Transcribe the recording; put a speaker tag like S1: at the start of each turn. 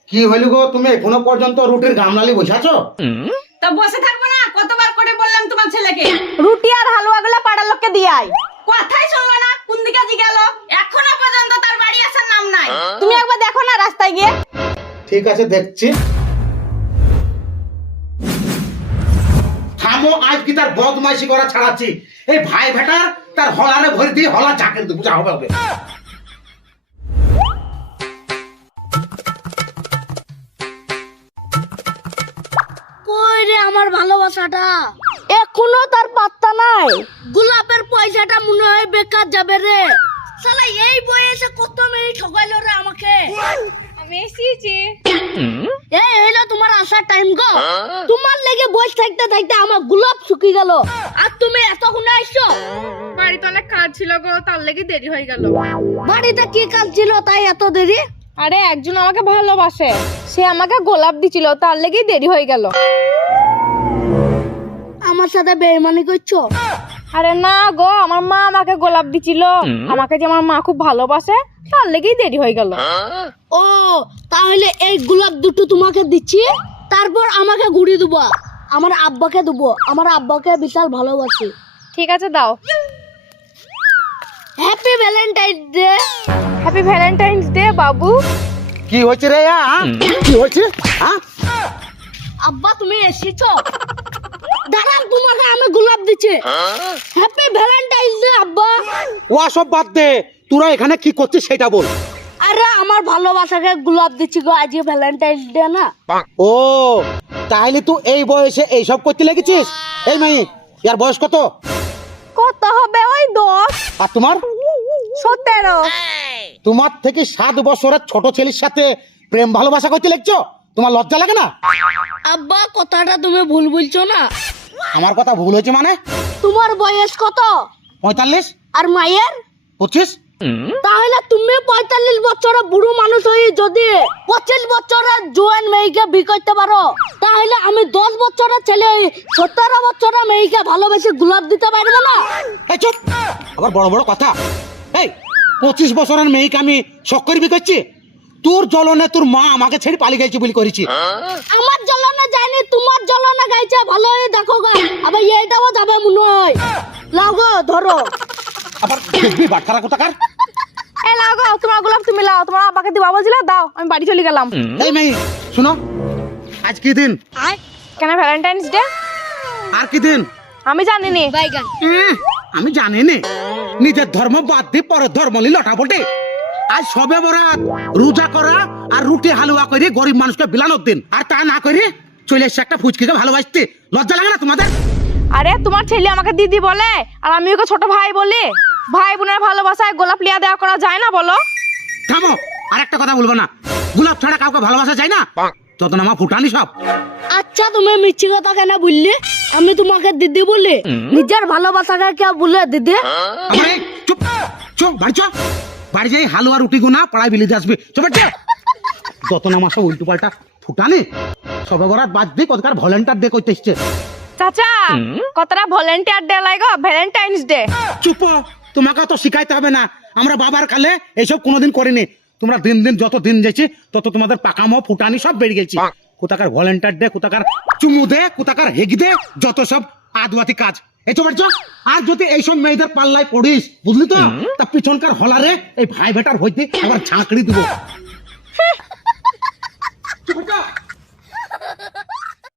S1: কি হইল গো, তুমি এখনো পর্যন্ত রুটির গামলালি বসাছো?
S2: তা বসে থাকবো না? কতবার করে বললাম তোমার ছেলেকে
S3: রুটি আর হালুয়া গুলা পাড়ার লোককে দিয়াই।
S2: কথাই শুনলো না, কোন দিকে জি গেল, এখনো পর্যন্ত তার বাড়ি আসার নাম নাই।
S3: তুমি একবার দেখো না রাস্তায় গিয়ে।
S1: ঠিক আছে, দেখছি। থামো, আজ কি তার বদমাইশি করা ছাড়াচ্ছি। এই ভাই ভেটার তার হলারে ভরে দিয়ে হলা চাকের দেবো, যা হবে হবে।
S4: কই রে আমার ভালোবাসাটা?
S3: এখনো তার পাত্তা নাই।
S4: গোলাপের পয়সাটা মনে হয় বেকার যাবে রে। শালা এই বয়সে কত মেয়ে ঠকাইলো রে আমাকে।
S2: আমি এসেছি।
S4: এই হইলো তোমার আসার টাইম গো। তোমার লেগে বসে থাকতে থাকতে আমার গোলাপ শুকিয়ে গেল, আর তুমি এতক্ষণ আইছো।
S2: বাড়িতে অনেক কাজ ছিল গো, তার লেগে দেরি হয়ে গেল।
S4: বাড়িতে কি কাজ ছিল তাই এত দেরি?
S3: আরে একজন আমাকে ভালোবাসে, সে আমাকে গোলাপ দিছিল, তার লেগেই দেরি হয়ে গেল।
S4: আমার সাথে বেইমানি করছো?
S3: আরে না গো, আমার মা আমাকে গোলাপ দিছিল, আমাকে যে আমার মা খুব ভালোবাসে, তার লেগেই দেরি হয়ে গেল।
S4: ও তাহলে এই গোলাপ দুটো তোমাকে দিচ্ছি, তারপর আমাকে ঘুরি দেবো, আমার আব্বাকে দেবো। আমার আব্বাকে বিশাল ভালোবাসি।
S3: ঠিক আছে, দাও।
S4: Happy Valentine day.
S3: Happy Valentine's day বাবু।
S1: কি হয়েছে রে? কি হয়েছে?
S4: আব্বা তুমি এসেছো? দাঁড়াও, তোমাকে আমি গোলাপ দিচ্ছি। হ্যাপি ভ্যালেন্টাইন ডে আব্বা।
S1: ও সব বাদ দে, তোরা এখানে কি করছিস সেটা বল।
S4: আরে আমার ভালোবাসাকে গোলাপ দিচ্ছি গো, আজ ভ্যালেন্টাইন ডে না।
S1: ও তাহলে তুই এই বয়সে এইসব করতে লেগেছিস? এই মাই, ইয়ার বয়স কত?
S3: কত হবে? ওই 10
S1: আর তোমার?
S3: 17।
S1: তোমার থেকে 7 বছরের ছোট ছেলের সাথে প্রেম ভালোবাসা করতে লেগছো? তোমার লজ্জা লাগে না?
S4: আব্বা কথাটা তুমি ভুল বলছো না।
S1: আমার কথা ভুল হয়েছে মানে?
S4: তোমার বয়স কত?
S1: 45।
S4: আর মায়ের?
S1: 25।
S4: তাহলে তুমি 45 বছরের বুড়ো মানুষ হয়ে যদি 25 বছরের জোয়ান মেয়েকে বিয়ে করতে পারো, তাহলে আমি 10 বছরের ছেলে হয়ে 17 বছরের মেয়েকে ভালোবেসে গোলাপ দিতে পারবো না?
S1: এই চুপ, আবার বড় বড় কথা। এই 25 বছরের মেয়েকে আমি শখ করবি করছি? তোর জ্বলনে তোর মা আমাকে ছেড়ে পালিয়ে গেছে বলে করেছি।
S4: আমার জ্বলনে যায়নি, তোমার জ্বলনে গাইছে। ভালো হয়ে দেখো গা, আবার এইটাও যাবে মনে হয়। লাও গো, ধরো।
S1: আবার দেখবি বাটখারা কোথাকার।
S3: এই লাও গো, তোমার গোলাপ তুমি লাও, তোমার আব্বাকে দিবা বলছিলে, দাও, আমি বাড়ি চলে গেলাম।
S1: এই মেয়ে শুনো, আজ কি দিন?
S3: কেন ভ্যালেন্টাইন্স ডে?
S1: আর কি দিন?
S3: আমি জানি নি।
S4: বাইগান।
S1: আমি জানি নে, নিজের ধর্ম বাদ দিয়ে পরের ধর্ম নিয়ে লটা বটে। আজ সবে বরাত, রোজা করা আর রুটি হালুয়া করে গরিব মানুষকে বিলানোর দিন, আর তা না করে চলে এসছে একটা ফুচকিকে ভালোবাসতে। লজ্জা লাগে না তোমাদের?
S3: আরে তোমার ছেলে আমাকে দিদি বলে, আর আমি ওকে ছোট ভাই বলি। ভাই বোনের ভালোবাসায় গোলাপ লিয়া দেওয়া করা যায় না বলো?
S1: থামো, আর একটা কথা বলবো না। গোলাপ ছাড়া কাউকে ভালোবাসা যায় না? যত নামা ফুটানি সব।
S4: আচ্ছা তুমি মিথ্যে কথা কেন বললে? আমি তোমাকে দিদি বলি, নিজের ভালোবাসাকে কে বলে দিদি?
S1: আমার এই চুপ চুপ, বাড়ি চ। বাড়ি যাই হালুয়া রুটি গোনা পাড়ায় বিলিতে আসবে। চুপ চ। যত নামা সব উল্টো পাল্টা ফুটানি। সবে বরাত বাদ দিয়ে কতকার ভলেন্টার ডে করতে এসছে।
S3: চাচা, কতটা ভলেন্টিয়ার ডে লাগো ভ্যালেন্টাইন্স ডে।
S1: চুপ, তোমাকে তো শিখাইতে হবে না। আমরা বাবার কালে এইসব কোনোদিন করিনি। তোমরা দিন দিন যত দিন যাচ্ছি তত তোমাদের পাকামো ফুটানি সব বেড়ে গেছি। কোথাকার ভলেন্টার ডে, কোথাকার চুমু দে, কোথাকার হেগি দে, যত সব আদুয়াতি কাজ। এই তো বাড়ছ। আর যদি এইসব মেয়েদের পাল্লায় পড়িস, বুঝলি তো, তা পিছনকার হলারে এই ভাই বেটার হইতে আবার ঝাঁকড়ি দিব।